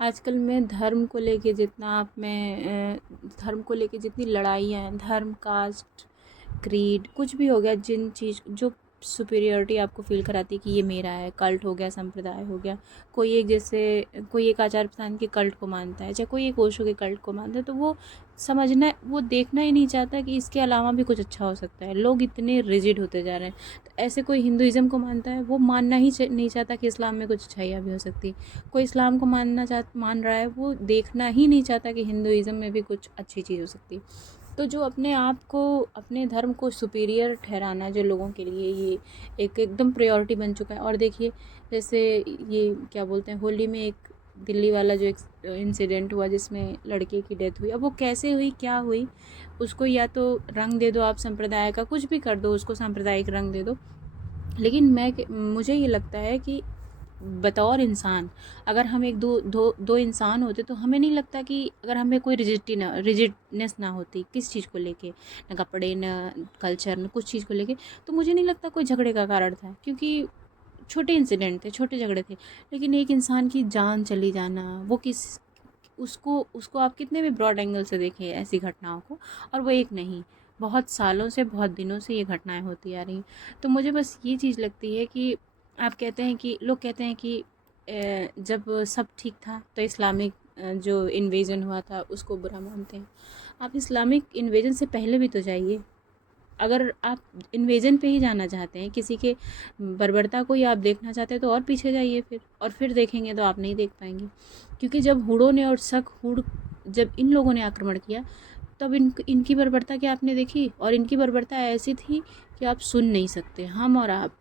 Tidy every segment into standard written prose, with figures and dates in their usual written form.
आजकल में धर्म को लेके जितना आप में धर्म को लेके जितनी लड़ाइयाँ हैं, धर्म, कास्ट, क्रीड, कुछ भी हो गया, जिन चीज़ जो सुपीरियरिटी आपको फील कराती है कि ये मेरा है, कल्ट हो गया, संप्रदाय हो गया, कोई एक जैसे कोई एक आचार प्रधान के कल्ट को मानता है, चाहे कोई एक ओशो के कल्ट को मानता है, तो वो समझना, वो देखना ही नहीं चाहता कि इसके अलावा भी कुछ अच्छा हो सकता है। लोग इतने रिजिड होते जा रहे हैं। तो ऐसे कोई हिंदुइज़्म को मानता है, वो मानना ही नहीं चाहता कि इस्लाम में कुछ अच्छाइयाँ भी हो सकती है। कोई इस्लाम को मान रहा है, वो देखना ही नहीं चाहता कि हिंदुइज़्म में भी कुछ अच्छी चीज़ हो सकती है। तो जो अपने आप को, अपने धर्म को सुपीरियर ठहराना है जो लोगों के लिए, ये एक एकदम प्रायोरिटी बन चुका है। और देखिए, जैसे ये क्या बोलते हैं, होली में एक दिल्ली वाला जो एक इंसिडेंट हुआ जिसमें लड़के की डेथ हुई, अब वो कैसे हुई, क्या हुई, उसको या तो रंग दे दो आप संप्रदाय का, कुछ भी कर दो, उसको सांप्रदायिक रंग दे दो। लेकिन मुझे ये लगता है कि बतौर इंसान, अगर हम एक दो दो दो इंसान होते तो हमें नहीं लगता कि अगर हमें कोई रिजिडनेस ना होती किस चीज़ को लेके, ना कपड़े, ना कल्चर, ना कुछ चीज़ को लेके, तो मुझे नहीं लगता कोई झगड़े का कारण था, क्योंकि छोटे इंसिडेंट थे, छोटे झगड़े थे। लेकिन एक इंसान की जान चली जाना, वो किस उसको उसको आप कितने भी ब्रॉड एंगल से देखें ऐसी घटनाओं को, और वो एक नहीं, बहुत सालों से, बहुत दिनों से ये घटनाएं होती आ रही हैं। तो मुझे बस ये चीज़ लगती है कि आप कहते हैं कि लोग कहते हैं कि जब सब ठीक था तो इस्लामिक जो इन्वेजन हुआ था उसको बुरा मानते हैं। आप इस्लामिक इन्वेजन से पहले भी तो जाइए। अगर आप इन्वेजन पे ही जाना चाहते हैं, किसी के बर्बरता को ही आप देखना चाहते हैं, तो और पीछे जाइए फिर, और फिर देखेंगे तो आप नहीं देख पाएंगे। क्योंकि जब हुडों ने और शक हुड, जब इन लोगों ने आक्रमण किया, तब इनकी बर्बरता क्या आपने देखी? और इनकी बर्बरता ऐसी थी कि आप सुन नहीं सकते। हम और आप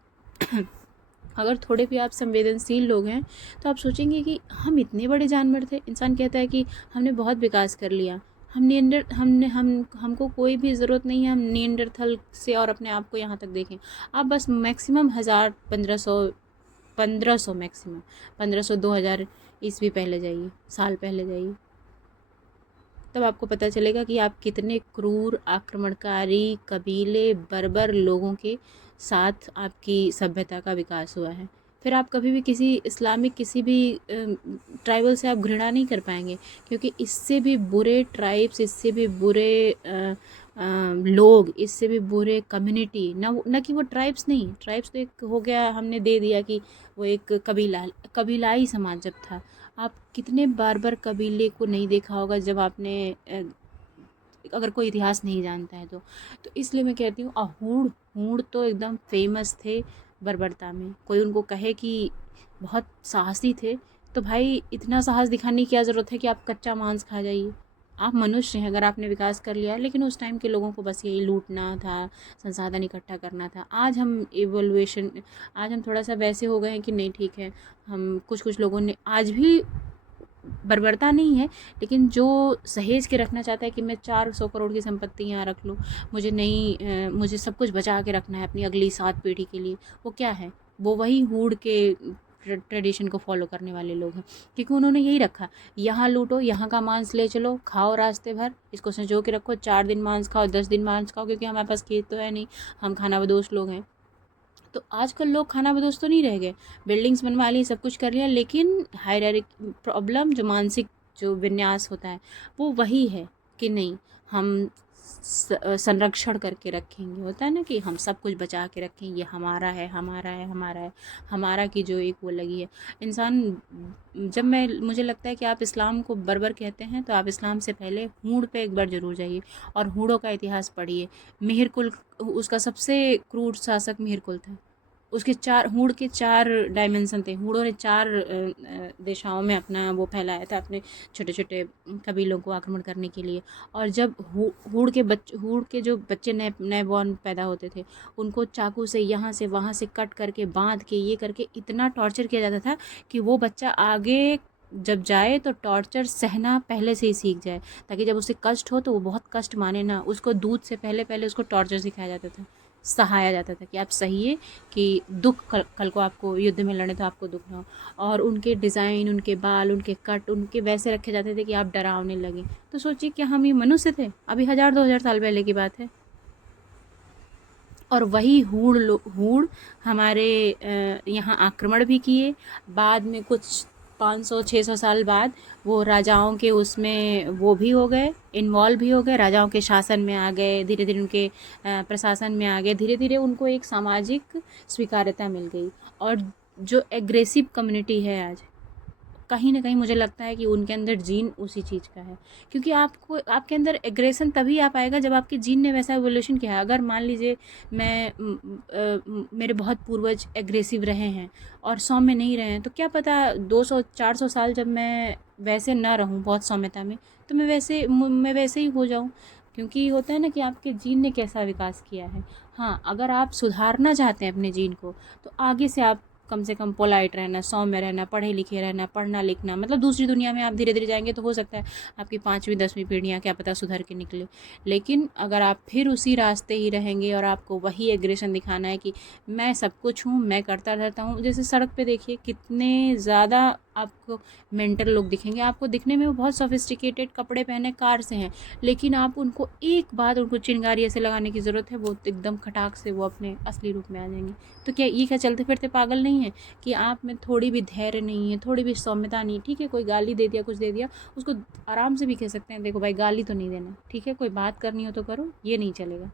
अगर थोड़े भी आप संवेदनशील लोग हैं तो आप सोचेंगे कि हम इतने बड़े जानवर थे। इंसान कहता है कि हमने बहुत विकास कर लिया, हम नियंडर हमने हमको कोई भी ज़रूरत नहीं है, हम नियंडरथल से और अपने आप को यहाँ तक देखें। आप बस मैक्सिमम 1000, 1500 मैक्सिमम 1500 2000 ईस्वी पहले जाइए, साल पहले जाइए, तब आपको पता चलेगा कि आप कितने क्रूर, आक्रमणकारी, कबीले, बर्बर लोगों के साथ आपकी सभ्यता का विकास हुआ है। फिर आप कभी भी किसी इस्लामिक, किसी भी ट्राइबल से आप घृणा नहीं कर पाएंगे, क्योंकि इससे भी बुरे ट्राइब्स, इससे भी बुरे लोग, इससे भी बुरे कम्युनिटी, न कि वो ट्राइब्स नहीं, ट्राइब्स तो एक हो गया, हमने दे दिया कि वो एक कबीलाई समाज जब था। आप कितने बार कबीले को नहीं देखा होगा जब आपने अगर कोई इतिहास नहीं जानता है तो इसलिए मैं कहती हूँ, हूण हूण तो एकदम फेमस थे बर्बरता में। कोई उनको कहे कि बहुत साहसी थे, तो भाई इतना साहस दिखाने की क्या ज़रूरत है कि आप कच्चा मांस खा जाइए? आप मनुष्य हैं, अगर आपने विकास कर लिया है। लेकिन उस टाइम के लोगों को बस यही लूटना था, संसाधन इकट्ठा करना था। आज हम थोड़ा सा वैसे हो गए हैं कि नहीं, ठीक है, हम कुछ लोगों ने आज भी बर्बरता नहीं है, लेकिन जो सहेज के रखना चाहता है कि मैं 400 करोड़ की संपत्ति यहाँ रख लूँ, मुझे नहीं, मुझे सब कुछ बचा के रखना है अपनी अगली 7 पीढ़ी के लिए, वो क्या है? वो वही हूड़ के ट्रेडिशन को फॉलो करने वाले लोग हैं, क्योंकि उन्होंने यही रखा, यहाँ लूटो, यहाँ का मांस ले चलो, खाओ रास्ते भर, इसको संजो के रखो, 4 दिन मांस खाओ, 10 दिन मांस खाओ, क्योंकि हमारे पास खेत तो है नहीं, हम खाना बदोश लोग हैं। तो आजकल लोग खाना बदोश तो नहीं रह गए, बिल्डिंग्स बनवा ली, सब कुछ कर लिया, लेकिन हायरार्की प्रॉब्लम, जो मानसिक जो विन्यास होता है, वो वही है कि नहीं, हम संरक्षण करके रखेंगे, होता है ना कि हम सब कुछ बचा के रखें, ये हमारा है, हमारा है, हमारा है, हमारा की जो एक वो लगी है इंसान। जब मुझे लगता है कि आप इस्लाम को बर्बर कहते हैं, तो आप इस्लाम से पहले हूड़ पे एक बार ज़रूर जाइए और हूड़ों का इतिहास पढ़िए। मिहिर कुल, उसका सबसे क्रूर शासक मिहिर कुल था। उसके 4 हूड़ के 4 डायमेंशन थे। हूड़ों ने 4 दिशाओं में अपना वो फैलाया था, अपने छोटे छोटे कबीलों को आक्रमण करने के लिए। और जब हूड़ के जो बच्चे नए नए बॉर्न पैदा होते थे, उनको चाकू से यहाँ से वहाँ से कट करके, बांध के, ये करके इतना टॉर्चर किया जाता था कि वो बच्चा आगे जब जाए तो टॉर्चर सहना पहले से ही सीख जाए, ताकि जब उसे कष्ट हो तो वो बहुत कष्ट माने ना। उसको दूध से पहले पहले उसको टॉर्चर सिखाया जाता था, सहाया जाता था कि आप सहिए, कि दुख कल को आपको युद्ध में लड़े तो आपको दुख ना हो। और उनके डिज़ाइन, उनके बाल, उनके कट, उनके वैसे रखे जाते थे कि आप डरावने लगे। तो सोचिए, क्या हम ये मनुष्य थे? अभी 1000-2000 साल पहले की बात है। और वही हूड़ हमारे यहाँ आक्रमण भी किए, बाद में कुछ 500-600 साल बाद वो राजाओं के उसमें वो भी हो गए, इन्वॉल्व भी हो गए, राजाओं के शासन में आ गए, धीरे धीरे उनके प्रशासन में आ गए, धीरे धीरे उनको एक सामाजिक स्वीकार्यता मिल गई। और जो एग्रेसिव कम्युनिटी है आज, कहीं ना कहीं मुझे लगता है कि उनके अंदर जीन उसी चीज़ का है, क्योंकि आपको आपके अंदर एग्रेशन तभी आ पाएगा जब आपके जीन ने वैसा एवोल्यूशन किया है। अगर मान लीजिए मेरे बहुत पूर्वज एग्रेसिव रहे हैं और सौम्य नहीं रहे हैं, तो क्या पता 200-400 साल जब मैं वैसे ना रहूं बहुत सौम्यता में, तो मैं वैसे ही हो जाऊं, क्योंकि होता है ना कि आपके जीन ने कैसा विकास किया है। हाँ, अगर आप सुधारना चाहते हैं अपने जीन को, तो आगे से आप कम से कम पोलाइट रहना, सौम्य रहना, पढ़े लिखे रहना, पढ़ना लिखना, मतलब दूसरी दुनिया में आप धीरे धीरे जाएंगे तो हो सकता है आपकी 5वीं 10वीं पीढ़ियाँ क्या पता सुधर के निकले। लेकिन अगर आप फिर उसी रास्ते ही रहेंगे और आपको वही एग्रेशन दिखाना है कि मैं सब कुछ हूँ, मैं करता रहता हूँ, जैसे सड़क पे देखिए कितने ज़्यादा आपको मेंटल लोग दिखेंगे, आपको दिखने में वो बहुत सोफिस्टिकेटेड कपड़े पहने कार से हैं, लेकिन आप उनको एक बात उनको चिंगारी ऐसे लगाने की ज़रूरत है, वो एकदम खटाक से वो अपने असली रूप में आ जाएंगे। तो क्या ये क्या चलते फिरते पागल नहीं है कि आप में थोड़ी भी धैर्य नहीं है, थोड़ी भी सौम्यता नहीं? ठीक है, कोई गाली दे दिया, कुछ दे दिया, उसको आराम से भी कह सकते हैं, देखो भाई गाली तो नहीं देना, ठीक है, कोई बात करनी हो तो करो, ये नहीं चलेगा।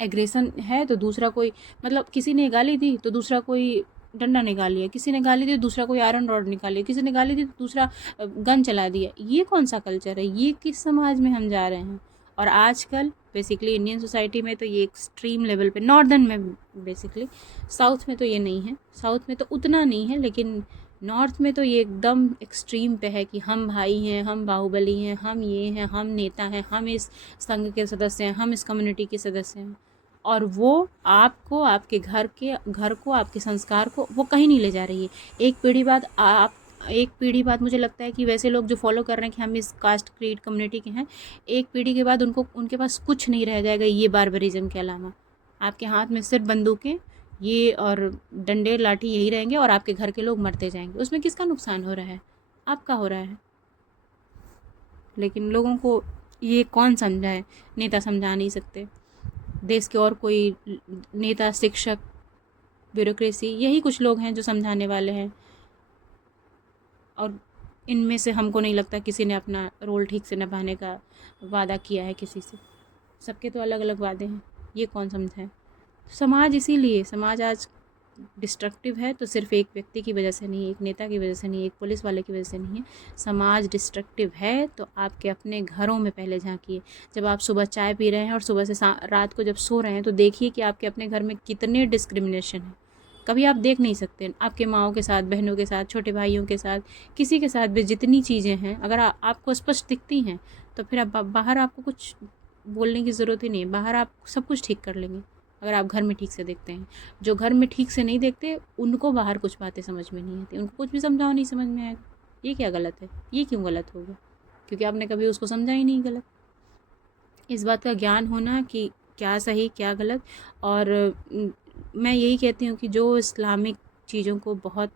एग्रेशन है तो दूसरा कोई, मतलब किसी ने गाली दी तो दूसरा कोई डंडा निकाल लिया, किसी ने गाली दी तो दूसरा कोई आयरन रॉड निकाल लिया, किसी ने गाली दी तो दूसरा गन चला दिया। ये कौन सा कल्चर है? ये किस समाज में हम जा रहे हैं? और आजकल बेसिकली इंडियन सोसाइटी में तो ये एक्सट्रीम लेवल पे, नॉर्दर्न में बेसिकली, साउथ में तो ये नहीं है, साउथ में तो उतना नहीं है, लेकिन नॉर्थ में तो ये एकदम एक्सट्रीम पे है कि हम भाई हैं, हम बाहुबली हैं, हम ये हैं, हम नेता हैं, हम इस संघ के सदस्य हैं, हम इस कम्युनिटी के सदस्य हैं। और वो आपको, आपके घर को, आपके संस्कार को वो कहीं नहीं ले जा रही है। एक पीढ़ी बाद मुझे लगता है कि वैसे लोग जो फॉलो कर रहे हैं कि हम इस कास्ट क्रीड कम्युनिटी के हैं, एक पीढ़ी के बाद उनको, उनके पास कुछ नहीं रह जाएगा ये बार्बरिज्म के अलावा। आपके हाथ में सिर्फ बंदूकें ये और डंडे लाठी यही रहेंगे, और आपके घर के लोग मरते जाएंगे। उसमें किसका नुकसान हो रहा है? आपका हो रहा है। लेकिन लोगों को ये कौन समझाए? नेता समझा नहीं सकते, देश के और कोई नेता, शिक्षक, ब्यूरोक्रेसी, यही कुछ लोग हैं जो समझाने वाले हैं। और इनमें से हमको नहीं लगता किसी ने अपना रोल ठीक से निभाने का वादा किया है किसी से। सबके तो अलग अलग वादे हैं, ये कौन समझाए? समाज, इसीलिए समाज आज डिस्ट्रक्टिव है तो सिर्फ एक व्यक्ति की वजह से नहीं, एक नेता की वजह से नहीं, एक पुलिस वाले की वजह से नहीं है। समाज डिस्ट्रक्टिव है तो आपके अपने घरों में पहले झांकिए। जब आप सुबह चाय पी रहे हैं और सुबह से रात को जब सो रहे हैं, तो देखिए कि आपके अपने घर में कितने डिस्क्रिमिनेशन है। कभी आप देख नहीं सकते आपके माओं के साथ, बहनों के साथ, छोटे भाइयों के साथ, किसी के साथ भी जितनी चीज़ें हैं, अगर आपको स्पष्ट दिखती हैं, तो फिर आप बाहर आपको कुछ बोलने की ज़रूरत ही नहीं है। बाहर आप सब कुछ ठीक कर लेंगे अगर आप घर में ठीक से देखते हैं। जो घर में ठीक से नहीं देखते, उनको बाहर कुछ बातें समझ में नहीं आती, उनको कुछ भी समझाओ नहीं समझ में आएगा। ये क्या गलत है? ये क्यों गलत हो गया? क्योंकि आपने कभी उसको समझा ही नहीं गलत। इस बात का ज्ञान होना कि क्या सही क्या गलत। और मैं यही कहती हूँ कि जो इस्लामिक चीज़ों को बहुत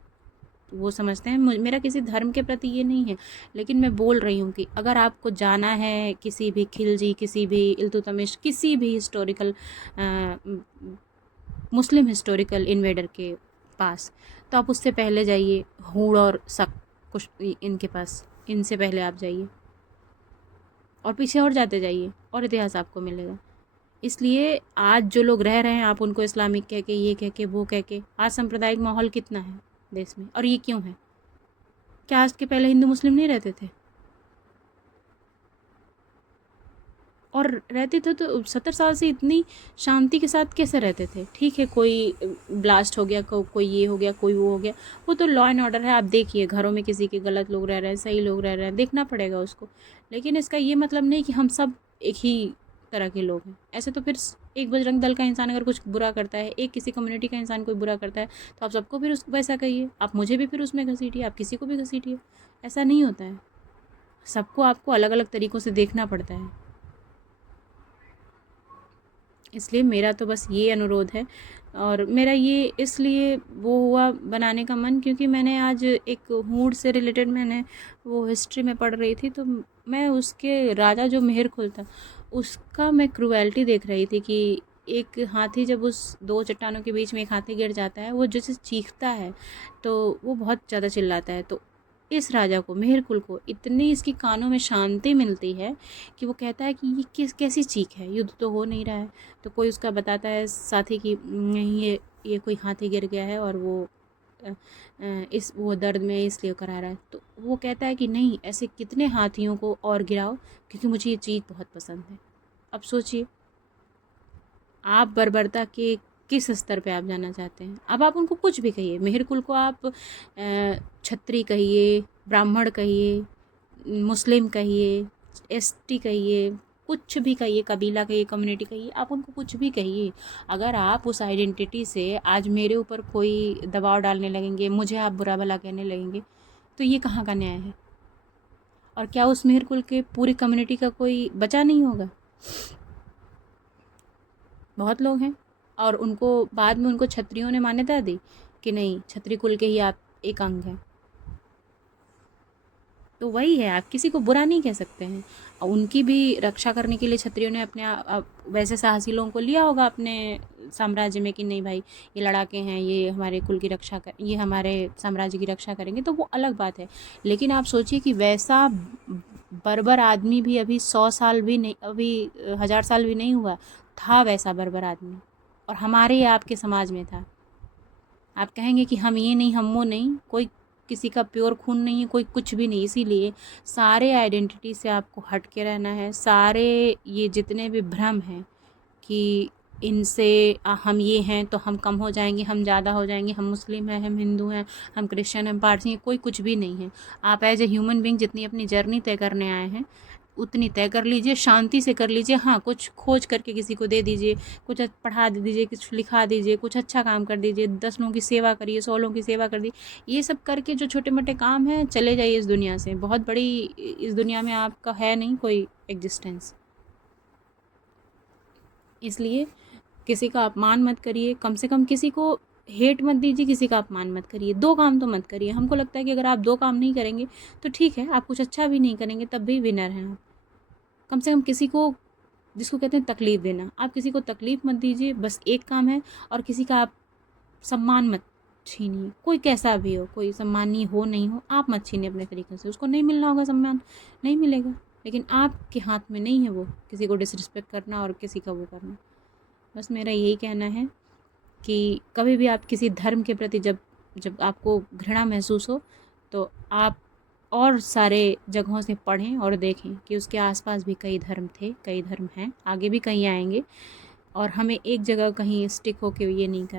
वो समझते हैं, मेरा किसी धर्म के प्रति ये नहीं है, लेकिन मैं बोल रही हूँ कि अगर आपको जाना है किसी भी खिलजी, किसी भी इल्तुतमिश, किसी भी हिस्टोरिकल मुस्लिम हिस्टोरिकल इन्वेडर के पास, तो आप उससे पहले जाइए हूड़ और शक कुछ इनके पास, इनसे पहले आप जाइए और पीछे और जाते जाइए और इतिहास आपको मिलेगा। इसलिए आज जो लोग रह रहे हैं, आप उनको इस्लामिक कह के, ये कह के, वो कह के, आज सांप्रदायिक माहौल कितना है देश में, और ये क्यों है? क्या आज के पहले हिंदू मुस्लिम नहीं रहते थे? और रहते थे तो 70 साल से इतनी शांति के साथ कैसे रहते थे? ठीक है, कोई ब्लास्ट हो गया, कोई ये हो गया, कोई वो हो गया, वो तो लॉ एंड ऑर्डर है। आप देखिए घरों में किसी के गलत लोग रह रहे हैं, सही लोग रह रहे हैं, देखना पड़ेगा उसको। लेकिन इसका ये मतलब नहीं कि हम सब एक ही तरह के लोग हैं। ऐसे तो फिर एक बजरंग दल का इंसान अगर कुछ बुरा करता है, एक किसी कम्युनिटी का इंसान कोई बुरा करता है, तो आप सबको फिर उसको वैसा कहिए, आप मुझे भी फिर उसमें घसीटिए, आप किसी को भी घसीटिए। ऐसा नहीं होता है, सबको आपको अलग अलग तरीक़ों से देखना पड़ता है। इसलिए मेरा तो बस ये अनुरोध है, और मेरा ये इसलिए वो हुआ बनाने का मन, क्योंकि मैंने आज एक हूड़ से रिलेटेड मैंने वो हिस्ट्री में पढ़ रही थी, तो मैं उसके राजा जो मेहरखुल था उसका मैं क्रूएल्टी देख रही थी कि एक हाथी जब उस दो चट्टानों के बीच में एक हाथी गिर जाता है, वो जैसे चीखता है तो वो बहुत ज़्यादा चिल्लाता है। तो इस राजा को, मेहरकुल को, इतनी इसकी कानों में शांति मिलती है कि वो कहता है कि ये कैसी चीख है, युद्ध तो हो नहीं रहा है। तो कोई उसका बताता है साथी कि नहीं, ये कोई हाथी गिर गया है और वो वो दर्द में इसलिए करा रहा है। तो वो कहता है कि नहीं, ऐसे कितने हाथियों को और गिराओ, क्योंकि मुझे ये चीज़ बहुत पसंद है। अब सोचिए, आप बर्बरता के किस स्तर पे आप जाना चाहते हैं। अब आप उनको कुछ भी कहिए, मेहरकुल को आप क्षत्रिय कहिए, ब्राह्मण कहिए, मुस्लिम कहिए, एसटी कहिए, कुछ भी कहिए, कबीला कहिए, कम्युनिटी कहिए, आप उनको कुछ भी कहिए। अगर आप उस आइडेंटिटी से आज मेरे ऊपर कोई दबाव डालने लगेंगे, मुझे आप बुरा भला कहने लगेंगे, तो ये कहाँ का न्याय है। और क्या उस मेहरकुल के पूरी कम्युनिटी का कोई बचा नहीं होगा। बहुत लोग हैं, और उनको बाद में उनको क्षत्रियों ने मान्यता दी कि नहीं, क्षत्रिय कुल के ही आप एक अंग हैं। तो वही है, आप किसी को बुरा नहीं कह सकते हैं। और उनकी भी रक्षा करने के लिए क्षत्रियों ने अपने वैसे साहसी लोगों को लिया होगा अपने साम्राज्य में कि नहीं भाई, ये लड़ाके हैं, ये हमारे कुल की रक्षा कर, ये हमारे साम्राज्य की रक्षा करेंगे, तो वो अलग बात है। लेकिन आप सोचिए कि वैसा बर्बर आदमी भी अभी 100 साल भी नहीं, अभी 1000 साल भी नहीं हुआ था वैसा बर्बर आदमी, और हमारे आपके समाज में था। आप कहेंगे कि हम ये नहीं, हम वो नहीं, कोई किसी का प्योर खून नहीं है, कोई कुछ भी नहीं। इसीलिए सारे आइडेंटिटी से आपको हट के रहना है। सारे ये जितने भी भ्रम हैं कि इनसे हम ये हैं तो हम कम हो जाएंगे, हम ज़्यादा हो जाएंगे, हम मुस्लिम हैं, हम हिंदू हैं, हम क्रिश्चियन, हम पारसी हैं, कोई कुछ भी नहीं है। आप एज ए ह्यूमन बीइंग जितनी अपनी जर्नी तय करने आए हैं उतनी तय कर लीजिए, शांति से कर लीजिए। हाँ, कुछ खोज करके किसी को दे दीजिए, कुछ पढ़ा दीजिए, कुछ लिखा दीजिए, कुछ अच्छा काम कर दीजिए, 10 लोगों की सेवा करिए, 100 लोगों की सेवा कर दीजिए। ये सब करके जो छोटे मोटे काम हैं, चले जाइए इस दुनिया से। बहुत बड़ी इस दुनिया में आपका है नहीं कोई एग्जिस्टेंस। इसलिए किसी का अपमान मत करिए, कम से कम किसी को हेट मत दीजिए, किसी का अपमान मत करिए। 2 काम तो मत करिए। हमको लगता है कि अगर आप 2 काम नहीं करेंगे तो ठीक है, आप कुछ अच्छा भी नहीं करेंगे तब भी विनर हैं आप। कम से कम किसी को, जिसको कहते हैं तकलीफ़ देना, आप किसी को तकलीफ़ मत दीजिए, बस एक काम है। और किसी का आप सम्मान मत छीनिए, कोई कैसा भी हो, कोई सम्मानीय हो नहीं हो, आप मत छीनिए अपने तरीके से। उसको नहीं मिलना होगा सम्मान, नहीं मिलेगा, लेकिन आपके हाथ में नहीं है वो किसी को डिसरिस्पेक्ट करना और किसी का वो करना। बस मेरा यही कहना है कि कभी भी आप किसी धर्म के प्रति जब जब आपको घृणा महसूस हो, तो आप और सारे जगहों से पढ़ें और देखें कि उसके आसपास भी कई धर्म थे, कई धर्म हैं, आगे भी कहीं आएंगे, और हमें एक जगह कहीं स्टिक होके ये नहीं करना।